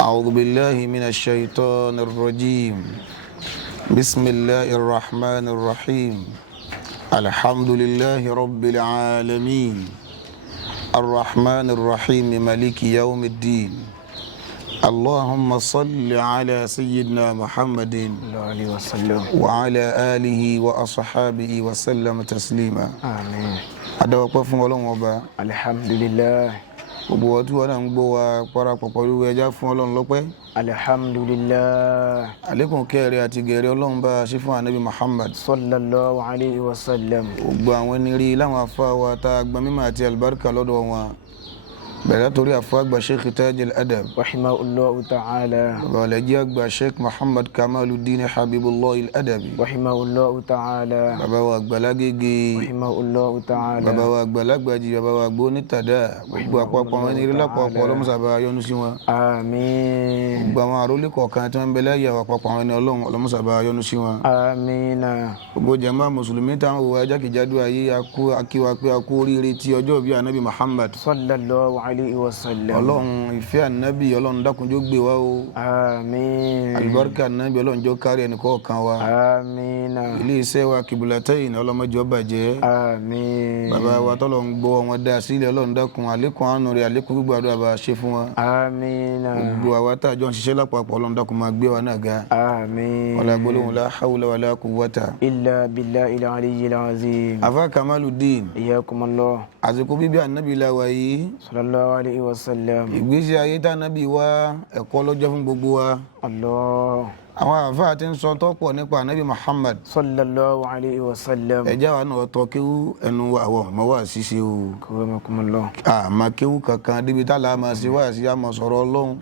أعوذ بالله من الشيطان الرجيم بسم الله الرحمن الرحيم الحمد لله رب العالمين الرحمن الرحيم مالك يوم الدين اللهم صل على سيدنا محمد وعلى آله وأصحابه وسلم تسليما آمين. adawọ́pẹ́ fún Ọlọ́run Ọba Alhamdulillah. gbogbo ọtí wọn náà ń gbọ́ wa parapọ̀ pẹ̀lú ẹja fún Ọlọ́run lọ́pẹ́. Alhamdulillah. àlékún kẹrẹ àti gẹrẹ Ọlọ́run bá ṣe fún Ànábì Muhammad Sallallahu alayhi wa sallam. gbogbo àwọn ẹni rí láwọn afá wa tá a gba mímọ̀ àti àlùbáríkà lọ́dọ̀ wọn bẹ̀rẹ̀ torí afá àgbà Sheikh Al-Adab Rahimahullahu ta'ala. bàbá ọ̀lẹ́jì àgbà Sheikh Muhammad Kamaluddin Habibullah Al-Adaby Rahimahullahu ta'ala. bàbá wa àgbà Lágége Rahimahullahu ta'ala. bàbá wa àgbà Lágbàjì bàbá wa àgbà Onítàdá gbogbo àpapọ̀ àwọn ẹni rí lápapọ̀ ọlọ́mùsàbà yọ́nú sí wọn. Àmín. gbogbo àwọn àrólé kọ̀ọ̀kan tí wọ́n ń bẹ láyé àwọn àpapọ̀ àwọn ẹni Ọlọ́run ọlọ́mùsàbà yọ́nú sí wọn. Àmín. gbogbo jàmá mùsùlùmí táwọn òwò ajákèjádò ayé akíwa pé akú oríire tí ọjọ́ bíi Ànábì Muhammad Sallallahu alayhi wa sallam. Ọlọ́run ìfẹ́ Ànábì Ọlọ́run dákunjó gbé wa o. Àmín. àlùbáríkà Ànábì Ọlọ́run jọ kárí ẹnì kọ̀ọ̀kan wa. Àmín. ilé iṣẹ́ wa Qiblatyn ọlọ́mọjọ́ bàjẹ́. Àmín. bàbá wa tọ́lọ̀ ń gbọ́ wọn dá sílẹ̀ Ọlọ́run dákun àlékún àánú rẹ̀ àlékún gbogbo àdúrà bá ṣe fún wa. Àmín. gbogbo àwa tá a jọ ń ṣiṣẹ́ lápapọ̀ Ọlọ́run dákun máa gbé wa náà ga. Àmín. wala gbólóhùn la hawla wala quwwata. Illa billahi al-aliyyil azim. Afa Kamaluddin Iyyakumullah. àsìkò bíbí Ànábì la wà yìí. Sallallahu alayhi wa sallam. ìgbésí ayé tá Ànábì wa ẹ̀kọ́ lọ́jọ́ fún gbogbo wa. Allah. àwọn àfáà ti ń sọ tọ́pọ̀ nípa Ànábì Muhammad. Sallallahu alayhi wa sallam. ẹ̀já wa náà tọ́ kéwú ẹnu àwọn ọmọ wa ṣíṣe o. Karamakumullah. àmọ́ kéwú kankan débi tá a máa ṣe wá sí àmọ́ sọ̀rọ̀ Ọlọ́run.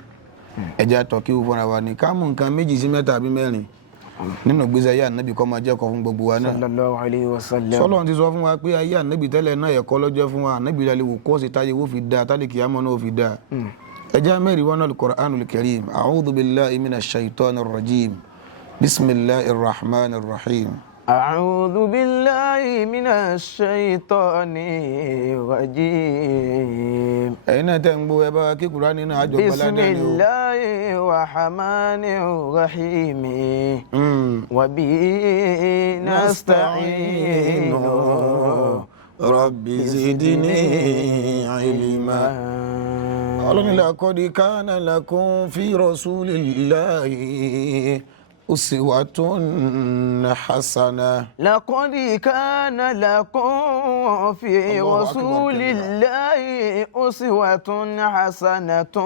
ẹ̀já tọ́ kéwú fúnra wa ní ká mú nǹkan méjì sí mẹ́ta àbí mẹ́rin nínú ìgbésí ayé Ànábì kó máa jẹ́ ẹ̀kọ́ fún gbogbo wa náà. Sallallahu alayhi wa sallam. Ọlọ́run ti sọ fún wa pé ayé Ànábì tẹ́lẹ̀ náà ẹ̀kọ́ lọ́jọ́ fún wa Ànábì lálẹ́ wò kọ́ sí táyé wó fi dáa tálẹ̀ kìámọ́ náà ó fi dáa. ẹja mẹ́rin wọn náà Al-Qur'anul Karim a'udhu billahi minash shaitanir rajim bismillahir rahmanir rahim. A'udhu billahi minash shaitanir rajim. ẹ̀yin náà tẹ́ ń gbọ́ ẹ bá kí Kùránì náà àjọ gbọ́lá dání o. Bismillahir rahmanir rahim. Wa bihi nasta'inu. rabbi zidni ilma. Ọlọ́run laqad kana lakum fi rasulillahi uswatun hasana. لقد كان لكم في رسول الله أسوة حسنة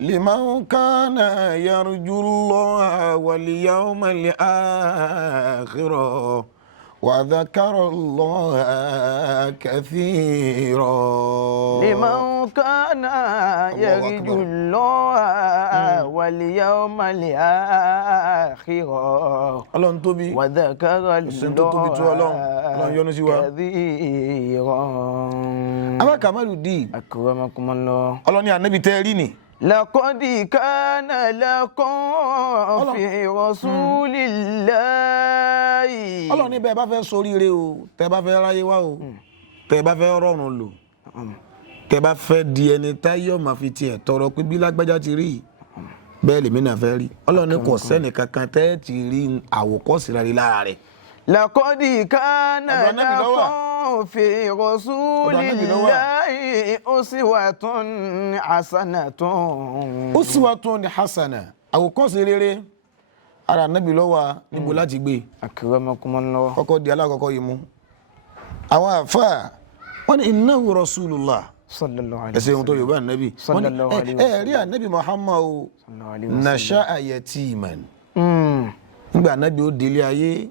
لمن كان يرجو الله واليوم الآخر وذكر الله كثيرا. لمن كان يرجو الله واليوم الآخر Ọlọ́run tóbi وذكر Ọlọ́run yọ́nú sí wa. كثيرا. Afa Kamaluddin أكرمكم الله. Ọlọ́run ní Ànábì tẹ́ rí ni. لقد كان لكم في رسول الله. Ọlọ́run ní bẹ́ẹ̀ bá fẹ́ ṣoríire o tẹ́ bá fẹ́ ráyé wá o tẹ́ bá fẹ́ rọrùn lò tẹ́ bá fẹ́ di ẹni táyọ̀ máa fi tiẹ̀ tọrọ pé bí lágbájá ti rí bẹ́ẹ̀ lèmi náà fẹ́ rí. Ọlọ́run ní kò sẹ́ni kankan tẹ́ ti rí àwòkọ́ṣe rẹ̀ lára rẹ̀. لقد كان لكم في رسول الله أسوة حسنة. Uswatun hasana àwòkọ́ṣe rere ara Ànábì ló wà níbo láti gbé. أكرمكم الله. kọ́kọ́ di alákọ̀ọ́kọ́ yìí mú. àwọn àfáà wọ́n ní innahu rasulullah صلى الله عليه ẹsẹ̀ ohun tó وسلم. yorùbá Ànábì wọ́n ní rí Ànábì Muhammad o صلى الله عليه وسلم. nasha'a yatiman nígbà Ànábì ó délé ayé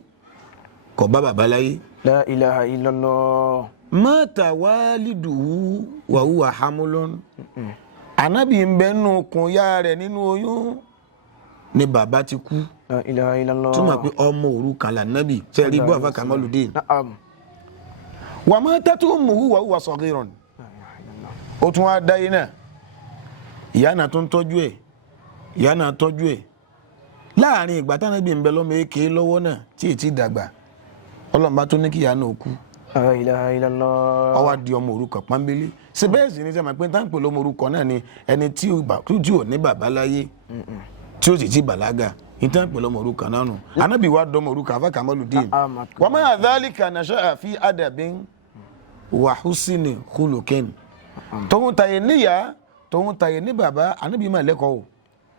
kò bá bàbá láyé. لا إله إلا الله. mata waliduhu wa huwa hamulun Ànábì ń bẹ nínú okùn ya rẹ̀ nínú oyún ni bàbá ti kú. لا إله إلا الله. túmọ̀ pé ọmọ òrukàn l'Ànábì sẹ́ẹ̀rí bọ́ Afa Kamaluddin. نعم. wa matat ummuhu wa huwa saghirun ó tún wá dáyé náà ìyá náà tún tọ́jú ẹ̀ ìyá náà tọ́jú ẹ̀ láàrin ìgbà tí Ànábì ń bẹ lọ́mọ èké lọ́wọ́ náà tí ì ti dàgbà Ọlọ́run bá tún ní kí ìyá náà kú La ilaha illallah. Ó wá di ọmọ òrukàn pọ́nbélé ṣe bẹ́ẹ̀ sì ni sẹ́mi pé tá ń pè lọ́mọ òrukàn náà ni ẹni tí ò ní bàbá láyé tí ó sì ti bàlágà ìtàn pè lọ́mọ òrukàn náà nù Ànábì wa dọ́mọ òrukàn Afa Kamaluddin wa ma dhalika nasha'a fi adabin wa husni khuluqin tóun tàyè níyà tóun tàyè ní bàbá Ànábì máa lẹ́kọ̀ọ́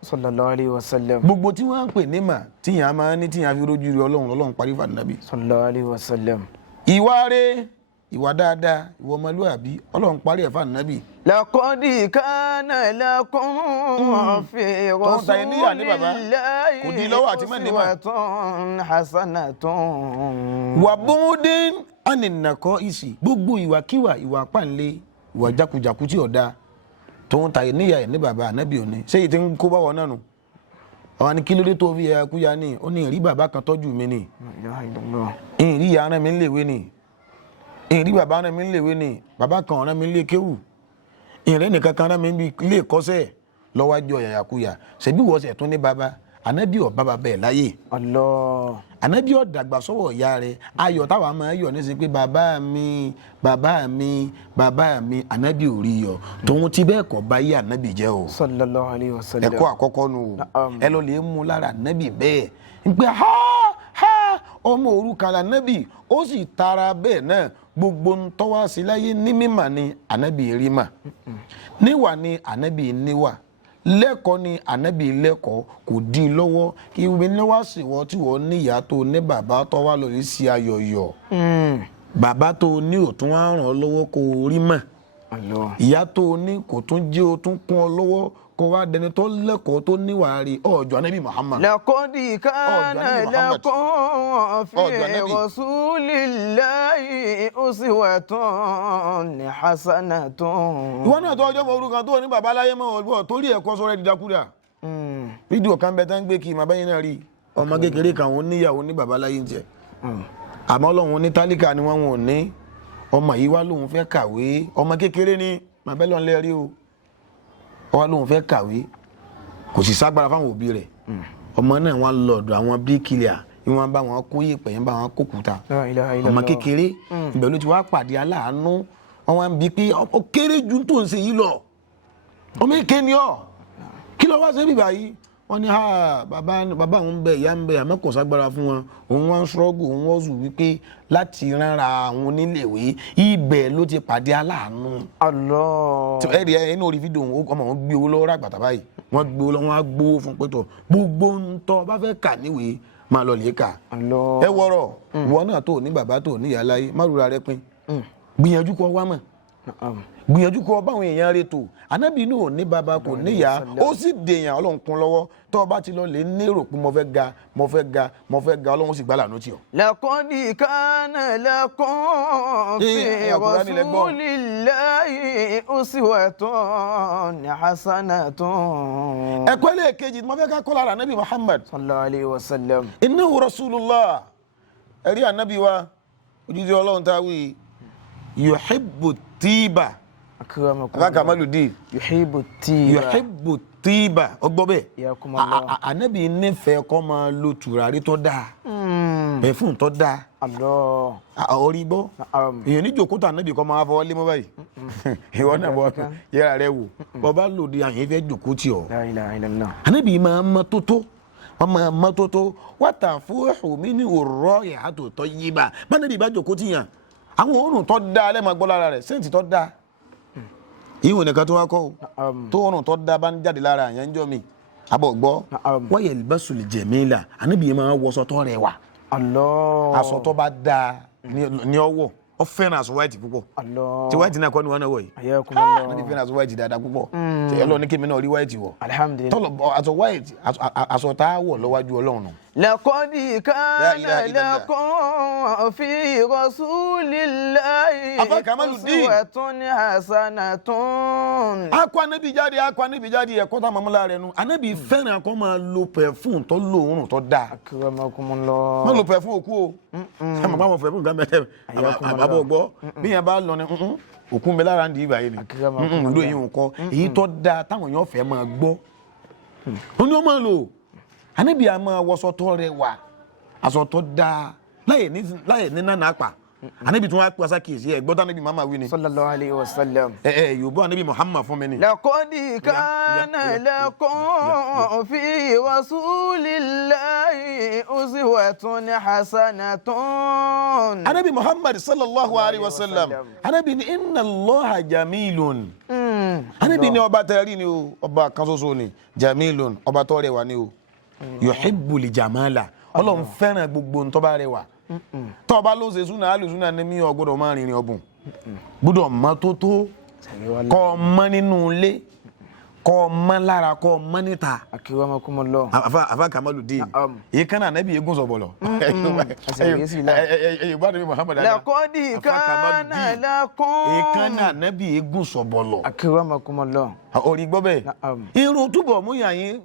sallallahu alayhi wa sallam. gbogbo tí wọ́n ń pè ní mà tíyàn máa ní tíyàn fi rójú rí Ọlọ́run parí fún Ànábì sallallahu alayhi wa sallam. ìwà rẹ̀ ìwà dáadáa ìwà ọmọlúwàbí Ọlọ́run parí ẹ̀ fún Ànábì. laqad kana lakum fi rasulillahi uswatun hasanatun. wà búndín ànínàkọ́ ìsì gbogbo ìwàkíwà ìwà pàǹlẹ̀ ìwà jákujàku tí ọ̀dà tóun tàyè níyà ẹ̀ ní bàbá Ànábì òní ṣé èyí tí ń kó bá wọn náà nù àwọn ni kí ló dé tó fi ẹ̀yà kúya ní ó ní ìrí bàbá kan tọ́jú mi ní ìrí ìyá rẹ̀ mi ń léwé ní ìrí bàbá rẹ̀ mi ń léwé ní bàbá kan ọ̀rẹ́ mi ń lé kéwù ìrẹ́ nìkan kan rẹ̀ mi ń lé kọ́sẹ̀ lọ́wájú ẹ̀yà kúya ṣebí wọ́sẹ̀ tún ní bàbá Ànábì ò bàbá bẹ́ẹ̀ láyé Ànábì ò dàgbà sọ́wọ́ ìyá rẹ̀ ayọ̀ táwa máa yọ̀ ní sí pé bàbá mi Ànábì ò rí yọ tòun ti bẹ́ẹ̀ kọ́ bá yé Ànábì jẹ́ o sallallahu alayhi wa sallam. ẹ̀kọ́ àkọ́kọ́ nù ẹ lọ lè mú lára Ànábì bẹ́ẹ̀ ń pẹ́ ọmọ òrukàn Ànábì ó sì tara bẹ́ẹ̀ náà gbogbo ń tọ́wá sí láyé ní mímà ni Ànábì rí mà níwà ni Ànábì níwà lẹ́kọ̀ọ́ ni Ànábì lẹ́kọ̀ọ́ kò dí lọ́wọ́ kí ìwé níwá sì wọ́n tí wọ́n níyà tó ní bàbá tó wá lórí sí ayọ̀yọ̀ bàbá tó ní ò tún wá ràn ọ́ lọ́wọ́ kó rí mọ̀ ìyá tó ní kò tún jẹ́ o tún kún ọ lọ́wọ́ kó wá dẹni tó lẹ́kọ̀ọ́ tó níwà rí ọjọ́ Ànábì Muhammad. laqad kana lakum fi rasulillahi uswatun hasanatun. ìwọ náà tó ọjọ́ mọ orúkọ tó ní bàbá láyé mọ́ ọ̀gbọ́n torí ẹ̀kọ́ sọ́rọ́ dídákúdà fídíò kan bẹ tán gbé kí màbá yín náà rí ọmọ kékeré kan òun níyàwó ní bàbá láyé ń jẹ àmọ́ Ọlọ́run ní tálíkà ni wọ́n ò ní ọmọ yìí wá lóun fẹ́ kàwé ọmọ kékeré ni màbẹ́ lọ́n lẹ́rí o wá lóun fẹ́ kàwé kò sì ságbára fáwọn òbí rẹ̀ ọmọ náà wọ́n lọ́dọ̀ àwọn bíríkìlíà wọ́n bá wọn kó yèpẹ̀ yẹn bá wọn kó kúta ọmọ kékeré ibẹ̀ ló ti wá pàdé aláàánú wọ́n wá ń bi pé ó kéré ju tó ń ṣe yìí lọ ọmọ èké ni ọ kí ló wá ṣe bíbá yìí wọ́n ní bàbá òun bẹ ìyá ń bẹ àmọ́ kò ságbára fún wọn òun wá ń ṣọ́gù òun wọ́n zù wípé láti ránra àwọn oníléèwé ibẹ̀ ló ti pàdé aláàánú. ẹ̀rí inú orí fídíò ọmọ wọn gbé owó lọ́wọ́ ràgbàtà báyìí wọ́n gbé owó lọ́wọ́ wọn á gbówó fún pẹ́tọ̀ gbogbo ń tọ́ bá fẹ́ kà níwèé máa lọ lè kà. ẹ wọ́rọ̀ ìwọ náà tó ní bàbá tó ní ìyá láyé má rúra rẹ pin gbìyànjú kó wá mọ̀ gbìyànjú kó báwọn èèyàn rẹ tó Ànábì náà ò ní bàbá kò níyà ó sì dèèyàn Ọlọ́run kún lọ́wọ́ tó o bá ti lọ lè nérò pé mo fẹ́ ga Ọlọ́run sì gbá lànà tí ọ. laqad kana lakum fi rasulillahi uswatun hasanatun. ẹ̀kọ́ ilé kejì mo fẹ́ ká kọ́ lára Ànábì Muhammad sallallahu alayhi wa sallam. innahu rasulullah ẹ̀rí Ànábì wa òjijì Ọlọ́run táwí yuhibbu tiba. Afa Kamaluddin yuhibbu tiba ọgbọ́ bẹ́ẹ̀ Ànábì nífẹ̀ẹ́ kó máa lo tùràrí tó dáa pẹ̀fúm tó dáa orí gbọ́ èèyàn ní jòkó tó Ànábì kó máa fọwọ́ lé mọ́ báyìí ìwọ náà bọ́ yẹra rẹ wò bọ́ bá lòdì àyìn fẹ́ jòkó tì ọ́ Ànábì máa mọ́ tótó wàtà fún ẹ̀hùnmí ní òrọ̀ ìhàtò tó yí bá Ànábì bá jòkó tì yàn àwọn òórùn tó dáa lẹ́ẹ̀ máa gbọ́ lára rẹ̀ sẹ́ǹtì tó dáa ìwọ̀n nìkan tó wá kọ́ o tó ọ̀rùn tó dá bá ń jáde lára àyàn ń jọ mi abọ̀ gbọ́ wọ́n yẹ libasul jamila Ànábì yẹn máa wọṣọ tó rẹwà aṣọ tó bá dáa ní ọwọ́ ó fẹ́ràn aṣọ white púpọ̀ tí white náà kọ́ ni wọ́n náà wọ̀ yìí Ànábì fẹ́ràn aṣọ white dáadáa púpọ̀ tí Ọlọ́run ní kí mi náà rí white wọ̀ aṣọ white aṣọ tá a wọ̀ lọ́wájú Ọlọ́run nù. laqad kana lakum fi rasulillahi uswatun hasanatun. akọ Ànábì jáde ẹ̀kọ́ tá a mọ̀ lára ẹnu Ànábì fẹ́ràn kó máa lo perfume tó lóòórùn tó dáa. akramakumullah. má lo perfume òkú o ẹ mọ̀ báwọn perfume gan bẹ́ẹ̀ àbábọ̀ gbọ́ bí yẹn bá lọ ní òkú mi lára ń di ìgbà yìí ni ló yín nǹkan èyí tó dáa táwọn èèyàn fẹ́ máa gbọ́ ó ní ó máa lò Ànábì a máa wọṣọ tó rẹwà aṣọ tó dáa láyè ní nánà àpà anabi tún wá pàṣẹ kìí ẹ gbọ́dọ̀ anabi Muhammad wí ni sallallahu alayhi wa sallam. yorùbá anabi Muhammad fún mi ni. laqad kana lakum fi rasulillahi uswatun hasanatun. anabi Muhammad sallallahu alayhi wa sallam anabi ni inna Allaha jamilun. anabi ni ọba tẹ̀rí ni o ọba kan ṣoṣo ni jamilun ọba tó rẹwà ni o yuhibbul jamala Ọlọ́run fẹ́ràn gbogbo ntọ́ bá rẹwà. tó bá ló ṣe súnà alùsúnà ní mí ò gbọ́dọ̀ máa rìnrìn ọ̀bùn gbọ́dọ̀ mọ́ tótó kọ́ mọ́ nínú ilé kọ́ mọ́ lára kọ́ mọ́ níta. akramakumullah. afa Kamaludin èyí kan náà nẹ́bí eégún sọ̀bọ̀lọ̀. yorùbá nẹ́bí Muhammad ali laqad kana lakum. èyí kan náà nẹ́bí eégún sọ̀bọ̀lọ̀. akramakumullah. orí gbọ́ bẹ́ẹ̀ irun túbọ̀ mú yàn yín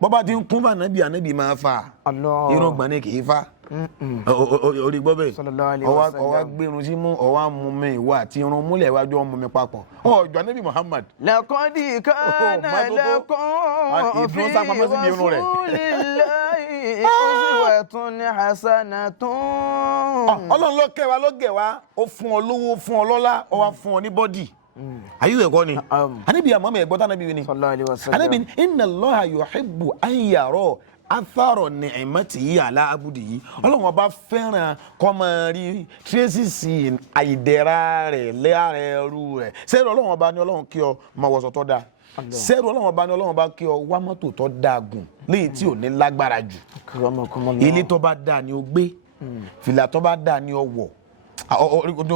bọ́bá ti ń kún bá ànábì máa fa irun gbọ̀n ní kì í fa. orí gbọ́ bẹ́ẹ̀ ọwá gbẹ̀rún sí mú ọwá mú mi ìwà àti irun múlẹ̀ iwájú ọmọ mi papọ̀ ọjọ́ ànábì Muhammad. laqad kana lakum fi rasulillahi uswatun hasanatun. Ọlọ́run ló kẹ́ wa ló gẹ̀ wá ó fún ọ lówó fún ọ lọ́lá ó wá fún ọ ní bọ́dì. ayé ẹ̀kọ́ ni anabi àmọ́ mi ẹ̀gbọ́n tánàbí ni anabi inna Allaha yuhibbu an yara athara ni'matihi ala abdihi Ọlọ́run ọba fẹ́ràn kó máa rí tírésìsì àìdẹ̀ra rẹ̀ lára ẹrú rẹ̀ sẹ́rù Ọlọ́run ọba ni Ọlọ́run kí ọ máa wọṣọ tó dáa sẹ́rù Ọlọ́run ọba ni Ọlọ́run ọba kí ọ wá mọ́tò tó dáa gùn léyìí tí ò ní lágbára jù ilé tó bá dáa ni ó gbé fìlà tó bá dáa ni ó wọ̀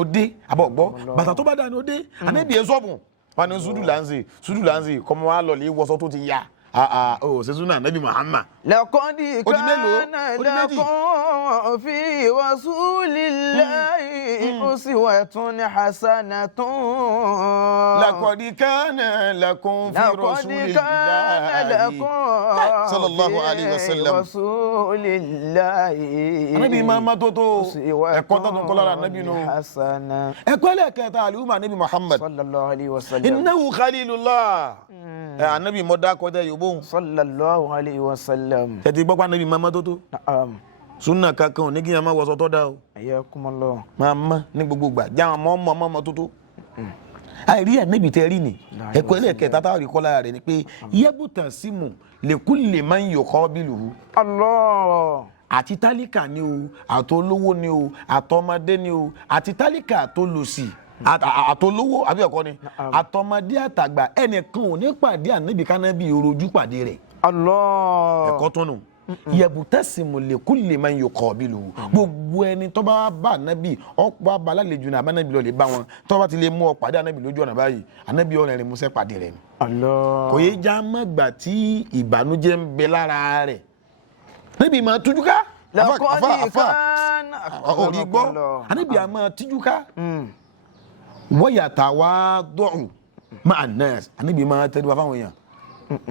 òde àbọ̀gbọ́ bàtà tó bá dáa ni ó dé ànábì ẹ̀ sọ́ọ̀bù wọn ni sùdù láǹzì kọ́mọ wa lọ lè wọṣọ tó ti yá ṣe súnà ànábì Muhammad. laqad kana lakum fi rasulillahi uswatun hasanatun. laqad kana lakum fi rasulillahi sallallahu alayhi wa sallam. ànábì Muhammad tó ẹ̀kọ́ tó ń kọ́ lára ànábì nù. ẹ̀kọ́ ẹlẹ́kẹta àlùmọ́ ànábì Muhammad. sallallahu alayhi wa sallam. innahu khalilullah. ànábì mọ́dá kọjá yòóbó. sallallahu alayhi wa sallam. ẹ ti gbọ́ pa ànábì Muhammad tó. súnà kankan ò ní kí n máa wọṣọ tó dá o. ayakumullah. máa mọ́ ní gbogbo gbà jáwọn mọ́ tó tó. àìrí ànábì tẹ́ rí ni ẹ̀kọ́ ẹlẹ́kẹta táwọn rí kọ́ lára rẹ̀ ni pé yẹ́bùtà símù likulli man yuqabiluhu. Allah. àti tálíkà ni o àtolówó ni o àtọmọdé ni o àti tálíkà àtolòsì àtolówó àbí ẹ̀kọ́ ni àtọmọdé àtàgbà ẹnìkan ò ní pàdé ànábì kánábì orojú pàdé rẹ̀. Allah. ẹ̀kọ́ tó nù. yabutasimu likulli man yuqabiluhu. gbogbo ẹni tó bá bá ànábì ọ̀pọ̀ abalálejò ní àbánábì lọ lè bá wọn tó bá ti lè mú ọ pàdé ànábì lójú ọ̀nà báyìí ànábì ọ̀rẹ́ rẹ̀ musẹ́ pàdé rẹ̀. Allah. kò yé já mọ́gbà tí ìbànújẹ́ ń bẹ lára rẹ̀ ànábì máa tújú ká. orí gbọ́ ànábì máa tújú ká. wayatawaddu ma'a an-nas ànábì máa tẹ́lẹ̀ fáwọn èèyàn.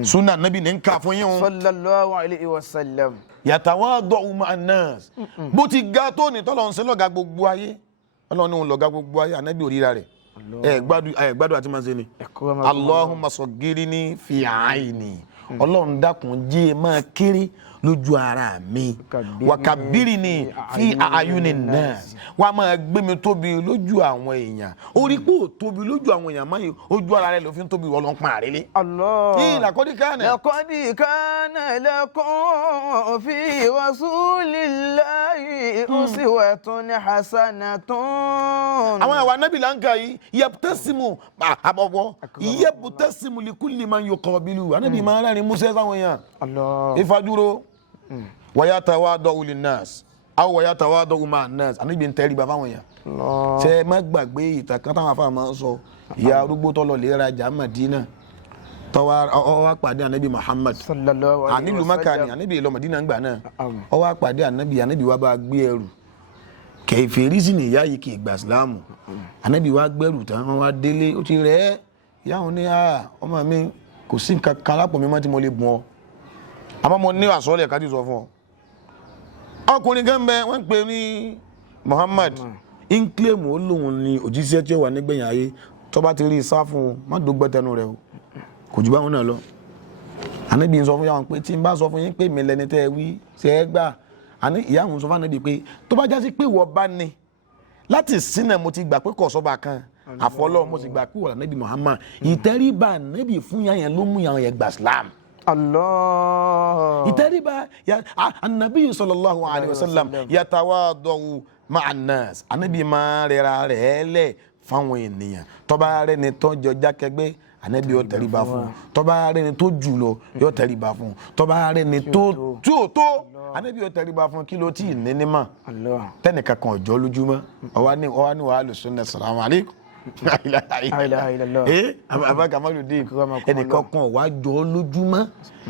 sunna ànábì ní ká fún yín o. sallallahu alayhi wa sallam. yatawaddu ma'a an-nas. bó ti ga tó ní tọ́lọ̀ ń ṣe lọ́gà gbogbo ayé ọlọ́run ní òun lọ́gà gbogbo ayé ànábì òríra rẹ̀ gbádùn àti máa ṣe ni. Allahumma saggirni fi aini ọlọ́run dákun jẹ́ máa kéré lójú ara mi wakabirini fi ayuni nas wà máa gbé mi tóbi lójú àwọn èèyàn orí pé ó tóbi lójú àwọn èèyàn máa ojú ara rẹ̀ ló fi ń tóbi ọlọ́pàá àrẹ́lẹ́. Allah. laqad kana lakum fi rasulillahi uswatun hasanatun. àwọn àwọn anábì láǹkà yìí yabtasimu àbọ̀bọ̀ yabtasimu likulli man yuqabilu anábì máa ń rẹ́rìn músẹ́ sáwọn èèyàn. Allah. ìfajúro wayatawaddu linnas aw wayatawaddu ma'an nas ànábì ń tẹríba fáwọn èèyàn. ṣe má gbàgbé ìtàn kan táwọn afáàmà ń sọ ìyá arúgbó tó lọ lè rajà Madina ọwọ́ pàdé ànábì Muhammad nílùú Mákà ni ànábì lọ Madina ń gbà náà ọwọ́ pàdé ànábì wa bá gbé ẹrù kèfèrí sí ni ìyá yìí kì í gbà sílámù ànábì wa gbẹrù tán wọn wá délé ó ti rẹ̀ ìyá òun ní ọmọ mi kò sí nǹkan kan lápò mi mọ́ tí mo lè bùn ọ àmọ́ mo ní àsọ́lẹ̀ kájú sọ fún ọ. ọkùnrin kan bẹ wọ́n ń pè ní Muhammad ń kílèmù ó lóun ní òjíṣẹ́ tí ó wà nígbẹ̀yìn ayé tó bá ti rí i sá fún un má dógbẹ́ tẹnu rẹ o kò jù báwọn náà lọ. ànábì ń sọ fún yàwọn pé tí n bá sọ fún yín pé mi lẹni tẹ́ ẹ wí ṣe é gbà ìyá àwọn sọ fún ànábì pé tó bá jásí pé wọ́n bá ní láti sínà mo ti gbà pé kò sọ́ba kan àfọlọ́ mo sì gbà pé wà nábì Muhammad ìtẹríba nábì fún yàn ló mú yàn yẹn gbà Islam. Allah. ìtẹríba anabi sallallahu alayhi wa sallam yatawadu ma'an nas anabi máa rẹra rẹ̀ lẹ̀ fáwọn ènìyàn tó bá rẹni tó jọ jákẹgbẹ́ anabi yóò tẹríba fún tó bá rẹni tó jù lọ yóò tẹríba fún tó bá rẹni tó tó anabi yóò tẹríba fún kí ló tí ì ní ní mà tẹnìkan kan ọjọ́ lójúmọ́ ọwá ní wàhálà sunna salamu alaykum abaka maludin ẹnìkan kan wá jọ lójúmọ́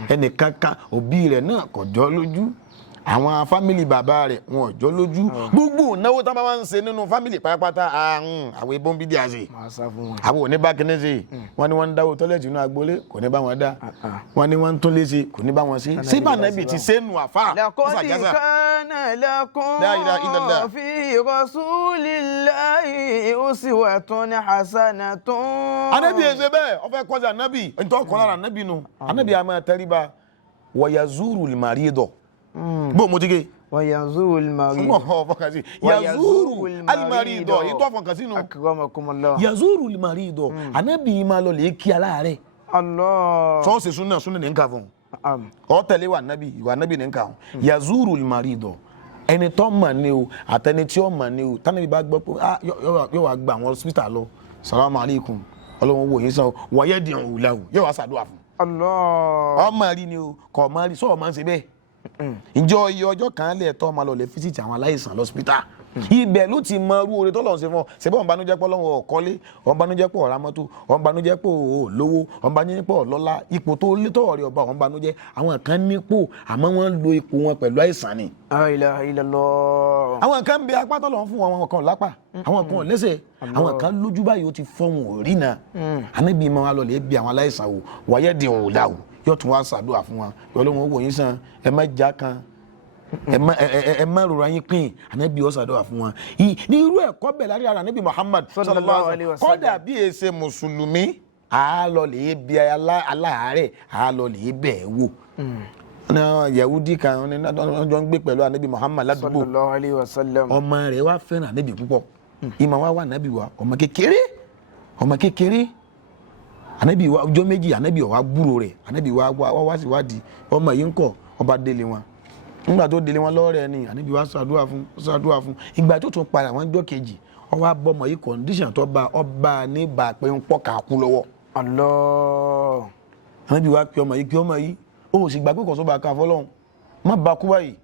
ẹnìkan kan òbí rẹ̀ náà kò jọ lójú àwọn fámìlì bàbá rẹ̀ wọn jọ lójú gbogbo náwó tán bá wá ń ṣe nínú fámìlì pátápátá àwọn ebó ń bí díà sí àwọn ò ní bá kíní sí wọn ni wọn ń dáwó tọ́lẹ̀tì inú agboolé kò ní bá wọn dá wọn ni wọn ń tún lé sí kò ní bá wọn sí síbà nàbì ti sẹ́nu àfà laqad kana lakum fi rasulillahi uswatun hasanatun. Ànábì ẹsẹ bẹ́ẹ̀ ó fẹ́ kọjá ànábì ntọ́ kọ́ lára ànábì nu ànábì àmọ́ tẹríba wa yazuru al-marido bó mo tige wa yazuru al-marido yazuru al-marido yìí tó fọkàn sínú akramakumullah yazuru al-marido ànábì máa lọ lè kí aláàárẹ̀ Allah sọ́ọ̀sì súnà ní nǹkan fún ọ tẹ̀lé wa ànábì ní nǹkan yazuru al-marido ẹni tó mọ̀ ní o àtẹni tí ó mọ̀ ní o tánàbí bá gbọ́ pé yóò wá gba àwọn hospital lọ salamu alaykum ọlọ́run wò yín sàn wọ́yẹ́ di ọ̀hún lẹ́wọ̀ yóò wá ṣàdúrà fún Allah ọmọ rí ni o kò mọ rí sọ́ọ̀ máa ń ṣe bẹ́ẹ̀ ìjọ iye ọjọ́ kan lẹ̀ tọ́ máa lọ lè fíṣítì àwọn aláìsàn lọ́sípítà ibẹ̀ ló ti mọ irú oore tọ́lọ́run ṣe fún ọ ṣe bọ́ ọ̀nbanújẹ́ pọ̀ lọ́wọ́ ọ̀kọ́lé ọ̀nbanújẹ́ pọ̀ ọ̀rá mọ́tò ọ̀nbanújẹ́ pọ̀ lówó ọ̀nbanújẹ́ pọ̀ lọ́lá ipò tó lé tọ́wọ́ rẹ̀ ọba ọ̀nbanújẹ́ àwọn kan nípò àmọ́ wọ́n lo ipò wọn pẹ̀lú àìsàn ni. La ilaha illallah. àwọn kan bí apá tọ́lọ́run fún wọn kan lápá àwọn kan lẹ́sẹ̀ àwọn kan lójú báyìí ó ti fọ́ wọn ò rí náà àníbi máa lọ lè bí àwọn aláìsàn wò wáyé di òun láwù yóò tún wá ṣàdúrà fún wọn yóò lóun wò yín sàn ẹ má já kan ẹ má rora yín pín ànábì ó ṣàdúrà fún wọn ní irú ẹ̀kọ́ bẹ̀ lárí ara ànábì Muhammad sallallahu alaihi wasallam kódà bí èsè mùsùlùmí àálọ lè bí aláàárẹ̀ àálọ lè bẹ̀ wò yahudi kan jọ ń gbé pẹ̀lú ànábì Muhammad ládùúgbò sallallahu alaihi wasallam ọmọ rẹ̀ wá fẹ́ràn ànábì púpọ̀ ìmọ̀ wá wà ànábì wa ọmọ kékeré ànábì wa ọjọ́ méjì ànábì wa gbúrò rẹ̀ ànábì wa wá sí wádìí ọmọ yìí ń kọ́ ọba délé wọn nígbà tó délé wọn lọ́rẹ̀ ni ànábì wa ṣàdúrà fún ìgbà tó tún padà wọn jọ́ kejì ọwọ́ abọ́mọ yìí kọ̀ǹdíṣàn tó bá ọba ní bá pé ń pọ̀ kàkú lọ́wọ́. Allah. ànábì wa pe ọmọ yìí ó sì gbà pé kò sọ́ba ká fọlọ́hún má ba kú báyìí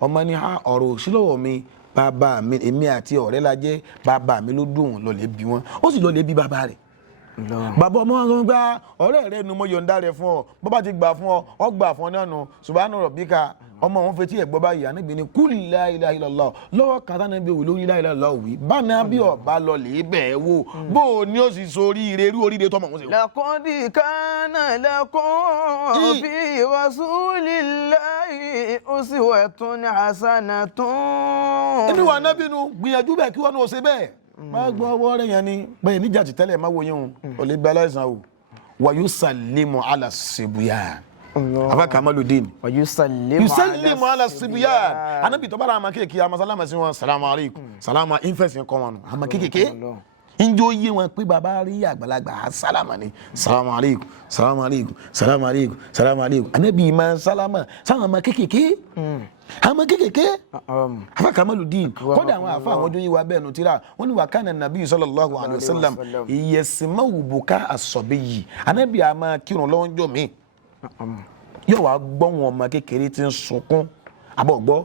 ọmọ ní ọ̀rọ̀ òsínlọ́wọ́ mi bàbá mi èmi àti ọ̀rẹ́ la jẹ́ bàbá mi ló dùn lọ́lẹ̀ bí wọn ó sì lọ́lẹ̀ bí bàbá rẹ̀ bàbá ọmọ wọn sọ pé ọ̀rẹ́ rẹ̀ nu mo yọ̀ǹda rẹ̀ fún ọ bó bá ti gbà fún ọ ọ gbà fún ọ náà nù subhana rabbika ọmọ wọn fetí ẹ̀ gbọ́ báyìí àníbi ni kul la ilaha illallah lọ́wọ́ kàtà náà bí wò lórí la ilaha illallah wí báná bí ọba lọ lè bẹ̀ wò bó o ní ó sì sórí ire irú oríire tọmọ wọn sì wò. laqad kana lakum fi rasulillahi uswatun hasanatun. ẹni wà nábì nu gbìyànjú bẹ́ẹ̀ kí wọ́n náà ṣe bẹ́ẹ̀ máa gbọ́ ọwọ́ rẹ̀ yẹn ni bẹ́ẹ̀ níjà ti tẹ́lẹ̀ máa wo yẹn o lè gba aláìsàn o wa yusallimu ala sibuya afa kamaludin yusallimu ala sibuya anabi tó bá ra ama kéèké amasalama sí wọn salamu alaikum salama infẹsẹ kọ wọn ama kéèké njó yé wọn pé bàbá rí àgbàlagbà salama ni salamu alaikum salamu alaikum salamu alaikum salamu alaikum anabi ma salama sáwọn ama kéèké àmọ́ kékèké afa kamaludin kódà àwọn àfa àwọn ojú wa bẹ́ẹ̀ nù tíra wọ́n ní wà kánà nàbí sallallahu alayhi wa sallam ìyẹ̀sìmáwù bùká àsọ̀bẹ̀ yìí anábì àmà kírun lọ́njọ́ mi yóò wá gbọ́ wọn ọmọ kékeré tí ń sunkún àbọ̀gbọ́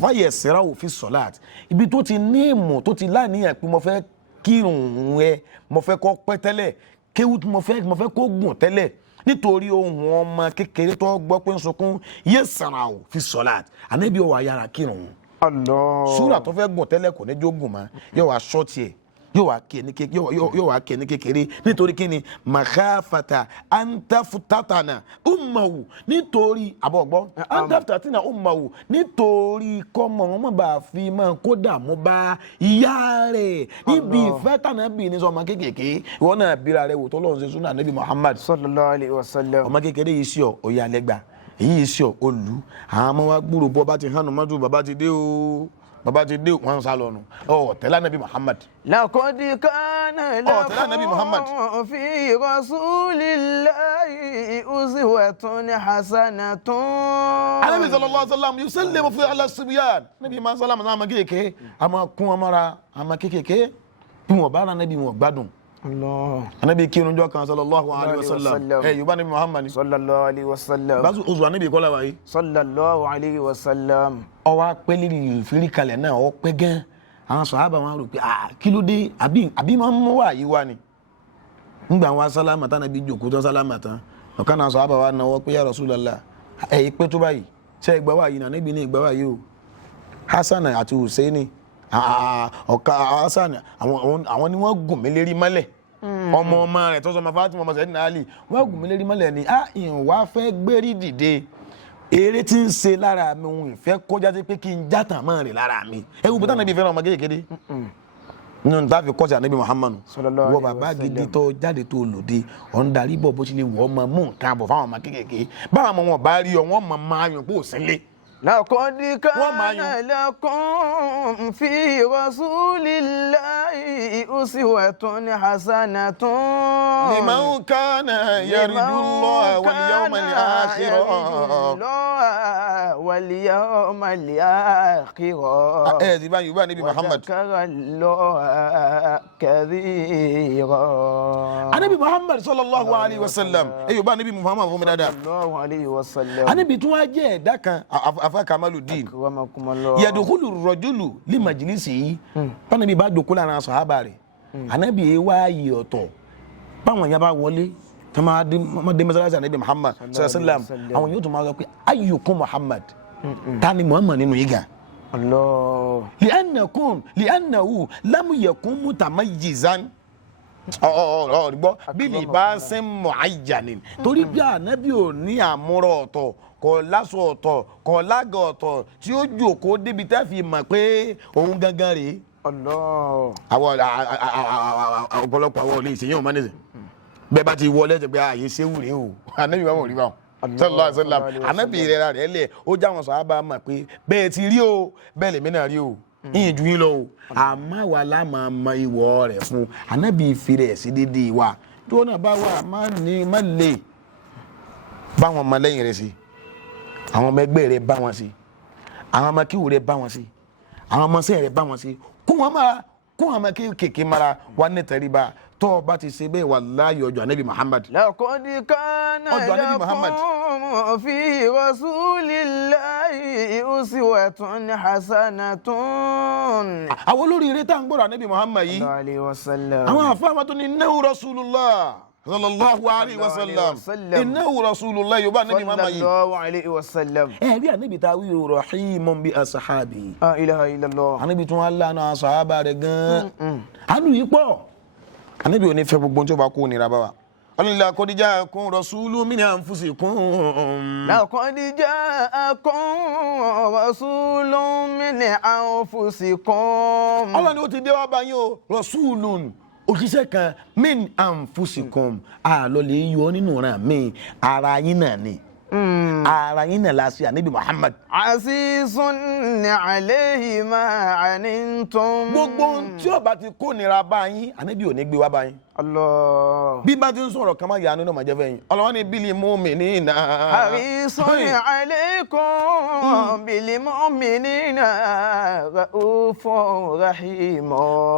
fàyẹ̀sìrà òfin sọ̀láàt ibi tó ti ní ìmọ̀ tó ti láníyàn pé mo fẹ́ kírun ẹ mo fẹ́ kọ́ pẹ́ tẹ́lẹ̀ kéwù mo fẹ́ kó gùn tẹ́lẹ̀ nítorí ohun ọmọ kékeré tó gbọ́ pé ń sunkún yé sàrà ò fi sọ̀láàt ànábì ó wá yára kírun. súrà tó fẹ́ gùn tẹ́lẹ̀ kò ní jó gùn mọ́ yóò wá ṣọ́ọ̀tì ẹ̀ yóò wá kẹ́ ní kékeré nítorí kíni makhafata antafutatana ummahu nítorí àbọ̀gbọ́ antafutatana ummahu nítorí kọ́mọ wọn mọ̀ bá fi máa kó dààmú bá ìyá rẹ̀ níbi ìfẹ́ tànàbì ní sọmọ kékèké ìwọ náà bíra rẹ̀ wò tó lọ́run ṣe súnà Nabi Muhammad sallallahu alaihi wasallam ọmọ kékeré yìí sí ọ òye alẹ́gbà èyí sí ọ olú àwọn ọmọ wa gbúrò bọ́ bá ti hànú mọ́tò bàbá ti dé o bàbá ti dé wọn sá lọ nù tẹ̀lé Ànábì Muhammad. لقد كان Ànábì Muhammad. لكم في رسول الله أسوة حسنة. Ànábì sallallahu alaihi wasallam yusallimu fi ala sibyan. Ànábì máa ń sálámà sáà máa kéèké àmọ́ kún ọmọra àmọ́ kéèké bí wọ́n bá rà Ànábì wọn gbádùn. Ànábì kírun jọ́ kan sallallahu alaihi wasallam Yorùbá Ànábì Muhammad sallallahu alaihi wasallam. bá oṣù Ànábì kọ́lá wáyé. sallallahu alaihi wasallam. Ọwọ́ apẹ́lẹ́ ìfìrí kalẹ̀ náà ọ pẹ́ gan àwọn sàhábà wọn rò pé kí ló dé àbí máa ń mú wà yìí wá ni. Nígbà wọn sálámà tán Ànábì jókòó tán sálámà tán ọ̀kan náà sàhábà wa náwó pé ya Rasulullah ẹ̀yìn pé tó báyìí ṣe ìgbà wà yìí náà Ànábì ní ìgbà wà yìí o Hasan àti Hussein ọ̀ka Hasan àwọn ni wọ́n gùn mí lérí mọ́lẹ̀ ọmọ rẹ̀ tó sọmọ Fatima ọmọ Sayyidina Ali wọ́n gùn mí lérí mọ́lẹ̀ ni ìwà fẹ́ gbérí dìde eré tí ń ṣe lára mi òun ìfẹ́ kọjá sí pé kí n játàn mọ́ rẹ̀ lára mi ẹ̀wù bí Ànábì fẹ́ràn ọmọ kékeré nínú tá a fi kọ́sí Ànábì Muhammadu wọ́n bàbá gidi tó jáde tó lòdì ọ̀n darí bọ̀ bó ṣe lè wọ́ ọmọ mú nǹkan àbọ̀ fáwọn ọmọ kékeré báwọn ọmọ wọn bá rí ọ wọ́n mọ̀ máa yàn pé ò sílé. لقد كان لكم في رسول الله أسوة حسنة لمن كان يرجو الله واليوم الآخر واليوم الآخر Ànábì Muhammad وذكر الله كثيرا. Ànábì Muhammad sallallahu alaihi wasallam Yorùbá Ànábì Muhammad fún mi dáadáa. sallallahu alaihi wasallam. Ànábì tún wá jẹ́ ẹ̀dá kan afa Kamaludin yadkhulu rajulu li majlisi Ànábì bá jókòó lára sàhábà rẹ̀ Ànábì wá yí ọ̀tọ̀ báwọn yẹn bá wọlé tí wọ́n dé mọ́sálásí Ànábì Muhammad sallallahu alaihi wasallam àwọn yóò tún máa sọ pé ayyukum Muhammad ta ni Muhammad nínú yìí gan. Allah. li'annahu lam yakun mutamayyizan gbọ́ bí libasin mu'ayyanin torí bí Ànábì ò ní àmúrọ̀ ọ̀tọ̀ kò lásọ ọ̀tọ̀ kò lága ọ̀tọ̀ tí ó jókòó débi tẹ́ fi mọ̀ pé òun gangan rèé. Allah. àwọn ọ̀pọ̀lọpọ̀ àwọn olè ìṣèyàn ọmọ nìyẹn bẹ́ẹ̀ bá ti wọlé ẹ̀jẹ̀ pé ààyè ṣé wù rèé o Ànábì wà wọ̀ rí báwọn sallallahu alaihi wasallam Ànábì rẹ̀ rẹ̀ lẹ̀ ó já wọn sàhábà mọ̀ pé bẹ́ẹ̀ ti rí o bẹ́ẹ̀ lèmi náà rí o yìnyín ju yín lọ o àmọ́ wa la máa mọ ìwọ rẹ̀ fún Ànábì fi rẹ̀ sí dédé wa tó náà bá wà má lè báwọn ọmọ lẹ́yìn rẹ̀ sí àwọn ọmọ ẹgbẹ́ rẹ̀ bá wọn sí àwọn ọmọ kíwù rẹ̀ bá wọn sí àwọn ọmọ sẹ́yìn rẹ̀ bá wọn sí kún wọn máa kéèké mara wa ní tẹríba tó bá ti ṣe bẹ́ẹ̀ wallahi ọjọ́ Ànábì Muhammad. لقد كان لكم في رسول الله أسوة حسنة. àwọn olóríire tá à ń gbọ́dọ̀ Ànábì Muhammad yìí àwọn àfáàmà tó ní innahu rasulullah sallallahu alaihi wasallam innahu rasulullah Yorùbá Ànábì Muhammad yìí sallallahu alaihi wasallam. ẹ̀rí Ànábì tá a wí rahimun bi ashabi. la ilaha illallah. Ànábì tún wá lánàá sàhábà rẹ̀ gan-an àánú yìí pọ̀ Ànábì ò ní fẹ́ gbogbo tí ó bá kó nira bá wa. laqad ja'akum rasulun min anfusikum. laqad ja'akum rasulun min anfusikum. Ọlọ́run ni ó ti dé wá bá yín o rasulun òṣìṣẹ́ kan min anfusikum àlọ́ lè yọ nínú ọ̀ràn mi ara yín náà ni ara yín náà la ṣe Ànábì Muhammad. azizun alayhi ma antum. gbogbo tí ó bá ti kó nira bá yín Ànábì ò ní gbé wá bá yín. Allah. bí bá ti ń sọ̀rọ̀ kan máa yà á nínú ọmọdé fẹ́yìn Ọlọ́run ní bil mu'minina. harisun alaykum bil mu'minina raufur rahim.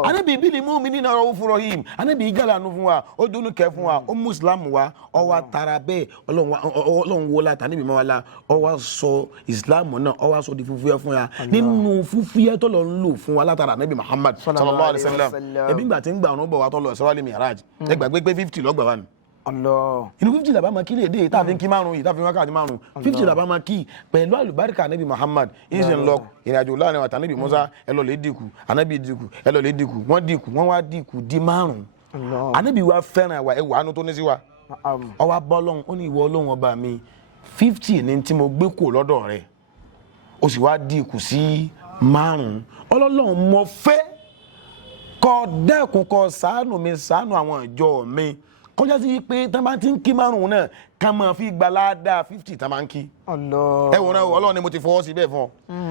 Ànábì bil mu'minina raufur rahim Ànábì ìjàlánú fún wa ó dúnú kẹ́ fún wa ó mú Islam wa ó wá tara bẹ́ẹ̀ Ọlọ́run wo la tàníbi máa wá la ó wá sọ Islam náà ó wá sọ di fúfúyẹ́ fún wa nínú fúfúyẹ́ tó lọ ń lò fún wa látara Ànábì Muhammad sallallahu alaihi wasallam ẹbí gbà tí ń gbà ọ̀run bọ̀ wá tó lọ Israeli Mi'raj ẹ gbàgbé pé 50 lọ́gbà wa ni. Allah. inú 50 làbá máa kí lè dé tá a fi ń kí márùn yìí tá a fi ń wákàtí márùn 50 làbá máa kí pẹ̀lú àlùbáríkà Ànábì Muhammad ìṣe ń lọ ìrìnàjò láàrin àti Ànábì Musa ẹ lọ lè dínkù Ànábì dínkù ẹ lọ lè dínkù wọ́n wá dínkù di márùn. Ànábì wa fẹ́ràn wa ẹ wà ánú tó ní sí wa ọwọ́ bọ́ Ọlọ́run ó ní ìwọ Ọlọ́run ọba mi 50 ní tí mo gbé kò lọ́dọ̀ rẹ̀ ó sì wá dínkù sí márùn. Ọlọ́run mo fẹ́ kó dẹ́kun kó ṣàánú mi ṣàánú àwọn ìjọ mi kọjá sí pé tán bá ti ń kí márùn-ún náà ká máa fi gbalada 50 tán máa ń kí. Allah. ẹ wò náà Ọlọ́run ni mo ti fọwọ́ sí bẹ́ẹ̀ fún ọ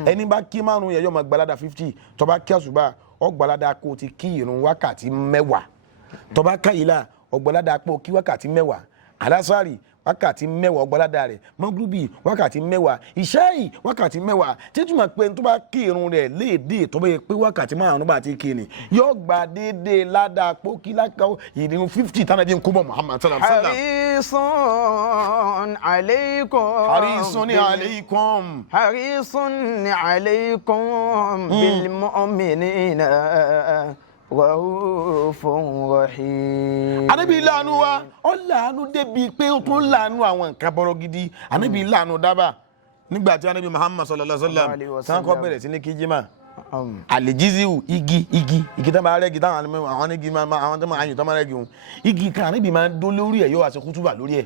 ẹni bá kí márùn-ún yẹn yóò máa gbalada 50 tó bá kí àsùbá ó gbalada kó ti kí ìrun wákàtí 10 tó bá ká ìlà ó gbalada kó kí wákàtí 10 alásàrì wákàtí 10 ọgbọ́ládà rẹ̀ mọ́gúrúbì wákàtí 10 ìṣáì wákàtí 10 títúmọ̀ pé tó bá kí irun rẹ̀ léèdè tó bá yẹ pé wákàtí 5 bá ti kí ni yóò gba déédéé ládàá pókí lákàó ìrìn 50 tánàbí ń kó bọ̀ Muhammad sallam sallam. Harisun alaykum. Harisun alaykum. Harisun alaykum bil mu'minina. Ra'ufun rahim. Ànábì láàánú wa ó láàánú débi pé ó tún láàánú àwọn nǹkan bọ́rọ̀ gidi Ànábì láàánú dábà nígbà tí Ànábì Muhammad sallallahu alaihi wasallam tán kọ́ bẹ̀rẹ̀ sí ní kí jímà àlèjísíù igi tá máa rẹ́gi táwọn àwọn igi àwọn tó máa ayùn tó máa rẹ́gi òun igi kan Ànábì máa ń dó lórí ẹ̀ yóò wá ṣe kútúbà lórí ẹ̀.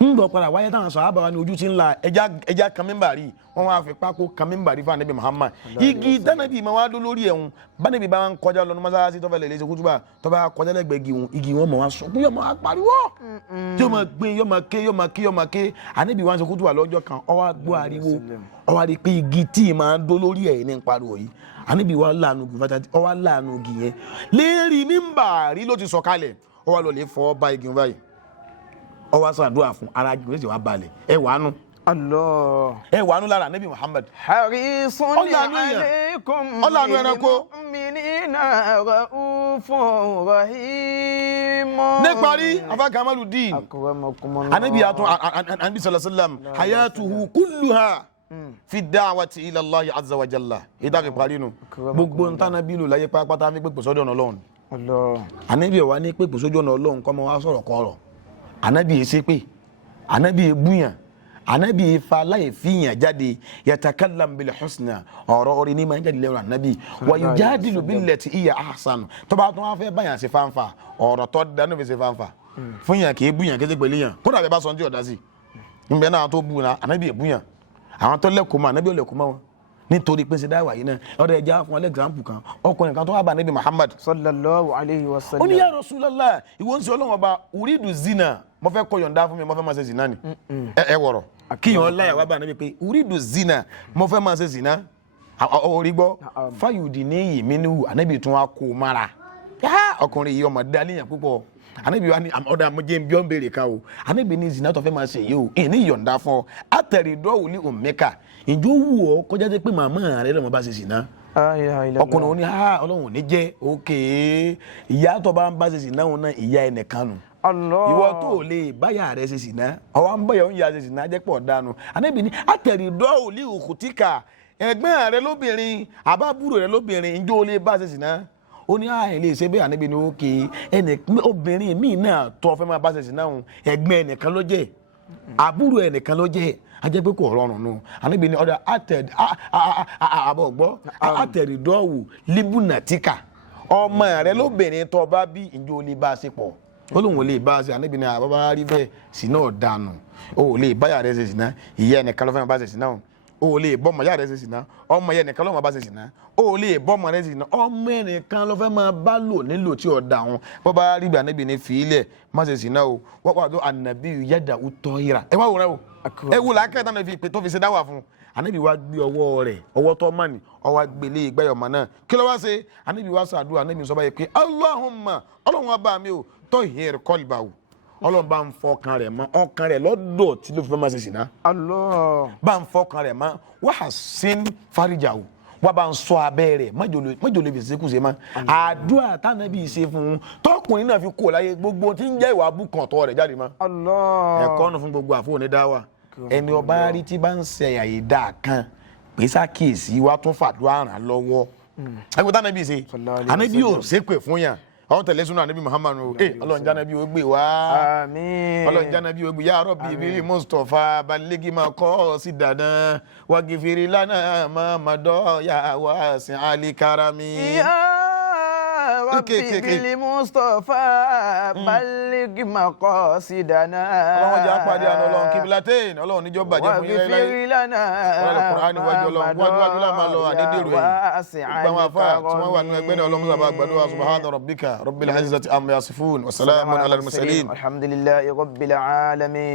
ń bọ̀ padà wáyé táwọn sàhábà wa ní ojú ti ń la ẹja kan mímbàrí wọn wá fi pákó kan mímbàrí fún Ànábì Muhammad igi tánàbì máa wá dó lórí ẹ̀hún bánàbì bá ń kọjá lọ ní mọ́sálásí tó fẹ́ lè ṣe kútúbà tó bá kọjá lẹ́gbẹ̀ẹ́ igi wọn mọ̀ wá sọkún yóò máa pariwo yóò máa gbé yóò máa ké Ànábì wá ń ṣe kútúbà lọ́jọ́ kan ó wá gbọ́ ariwo ó wá rí pé igi tí máa dó lórí ẹ̀ ní pariwo yìí Ànábì wá láàánú igi fàtàtì ó wá láàánú igi yẹn lérí mímbàrí ló ti sọ̀kalẹ̀ ó wá lọ lè fọ́ bá igi báyìí ó wá ṣàdúrà fún ara jù lè wá balẹ̀ ẹ wàánu. Allah. ẹ wàánu lára Ànábì Muhammad. Harisun alaykum bil mu'minina ra'ufun rahim. ní parí afa Kamaluddin Ànábì sallallahu alaihi wasallam hayatuhu kulluha fi da'wati ila Allah azza wa jalla ìdáfi parí nu gbogbo ntànàbí lò láyé pápátá fi pèpè sọ́dọ̀ Ọlọ́run. Ànábì wa ní pèpè sọ́dọ̀ Ọlọ́run kọ́ mọ́ wá sọ̀rọ̀ kọ́rọ̀ Ànábì ṣe pé Ànábì buyan Ànábì fa láì fiyan jáde yatakallam bil husna ọ̀rọ̀ orí ní máa jáde lẹ́nu Ànábì wa yujadilu billati hiya ahsan tó bá tún wá fẹ́ báyàn ṣe fanfa ọ̀rọ̀ tó dánú fi ṣe fanfa fún yàn kì í buyan kété pẹ̀lú yàn kódà bẹ́ẹ̀ bá sọ ní ọ̀dá sí níbẹ̀ náà tó bu na Ànábì buyan àwọn tó lẹ́kọ̀ọ́ mọ́ Ànábì lẹ́kọ̀ọ́ mọ́ wọn nítorí pé ṣe dáwà yìí náà ọ̀dọ̀ ẹja fún example kan ọkùnrin kan tó wà bá Ànábì Muhammad sallallahu alayhi wa sallam. ó ní ya Rasulullah ìwọ ń sọ Ọlọ́run ọba uridu zina mo fẹ́ kó yọ̀ǹda fún mi mo fẹ́ máa ṣe zina ni ẹ wọ̀rọ̀ kíyàn láyà wá bá Ànábì pé uridu zina mo fẹ́ máa ṣe zina orí gbọ́ fáyọ̀dì ní yìí mi ní Ànábì tún wá kó mara ọkùnrin yìí ọmọ dálíyàn púpọ̀ Ànábì wa ní ọ̀dà àmọ́jẹ́ bí ó ń béèrè ká o Ànábì ní zina tó fẹ́ máa ṣe yìí o ìní yọ̀ǹda fún ọ àtẹ̀rìndọ́ wòlíì òmìnira ìjọ wù ọ kọjá dé pé màmá rẹ lọ́mọ bá ṣe zina ọkùnrin òní Ọlọ́run ò ní jẹ́ òkè ìyá tó bá ń bá ṣe zina òun náà ìyá ẹnìkan nù ìwọ tó lè báyà rẹ ṣe zina ọwọ́ ń bọ̀yọ̀ ń yà ṣe zina jẹ́ pọ̀ dànù Ànábì ní àtẹ̀rìndọ́ wòlíì òkùtìkà ẹ̀gbọ́n rẹ lóbìnrin àbábúrò rẹ lóbìnrin ìjọ lè bá ṣe zina ó ní àìlè ṣe bẹ́ẹ̀ Ànábì ní òkè obìnrin míì náà tó fẹ́ máa bá ṣe zina òun ẹ̀gbọ́n ẹnìkan ló jẹ́ àbúrò ẹnìkan ló jẹ́ ajẹ́ pé kò rọrùn nù Ànábì ní ọ̀dà àbọ̀gbọ́ àtẹ̀rìndọ́wù líbùnàtíkà ọmọ rẹ lóbìnrin tó bá bí ìjọ olè bá a ṣe pọ̀ ó lóun ò lè bá a ṣe Ànábì ní àbábá rí bẹ́ẹ̀ sí náà dànù ó lè báyà rẹ ṣe sí náà ìyá ẹnìkan ló fẹ́ máa bá ṣe sí náà ó lè bọ́mọ yá rẹ ṣe sí náà ọmọ yẹn nìkan ló máa bá ṣe sí náà ó lè bọ́mọ rẹ ṣe sí náà ọmọ ẹnìkan ló fẹ́ máa bá lò nílò tí ò dà wọn bọ́ bá rí bí Ànábì ní fìílẹ̀ má ṣe sí náà o wọ́n pàdé Ànábì yàdà ó tọ́ ìrà ẹ wá wò rẹ o ẹ wù lákẹ́ tán tó fi ṣe dáwà fún Ànábì wa gbé ọwọ́ rẹ̀ ọwọ́ tó mọ̀ ní ọwọ́ gbélé ìgbẹ́yọ̀mọ̀ náà kí ló wá ṣe Ànábì wa ṣàdúrà Ànábì sọ báyìí pé Allahumma Ọlọ́run ọba mi o tahhir qalbahu Ọlọ́run bá ń fọ ọkàn rẹ̀ mọ́ ọkàn rẹ̀ lọ́dọ̀ tí ló fi fẹ́ máa ṣe sìná bá ń fọ ọkàn rẹ̀ mọ́ wa hassin farijahu wọ́n bá ń sọ abẹ́ rẹ̀ mọ́jọ lè fi ṣekú ṣe mọ́ àdúrà tánàbí ṣe fún un tọkùnrin náà fi kó láyé gbogbo tí ń jẹ́ ìwà abúkàntọ́ rẹ̀ jáde mọ́ ẹ̀kọ́ nù fún gbogbo àfọwọ́ ní dáwà ẹni ọba rí tí bá ń ṣe àyèdá kan pé sákìyèsí wa tún fàdúrà ràn lọ́wọ́ ẹgbẹ́ tánàbí ṣe Ànábì yóò ṣépè fún yàn àwọn tẹ̀lé súnà Ànábì Muhammadu Ọlọ́run jánábí ó gbé wá Ọlọ́run jánábí ó gbé ya Rabbi bí Mustapha balẹ́gì máa kọ́ sí dandan wà gifiri lánàá máa má dọ́ ya wá sí alikarami. Ya ربي بالمصطفى بلغ مقاصدنا ọlọ́run jẹ́ àpàdé àná ọlọ́run Qiblatyn ọlọ́run níjọ́ bàjẹ́ fún yín láíláí Al-Qur'an níwájú ọlọ́run wájú láà máa lọ àdédèrò yìí gbogbo àwọn afá tí wọ́n wà nínú ẹgbẹ́ náà ọlọ́run sábà gbàdúrà subhana rabbika rabbil izzati amma yasifun wa salamun ala al-mursalin alhamdulillahi rabbil alamin.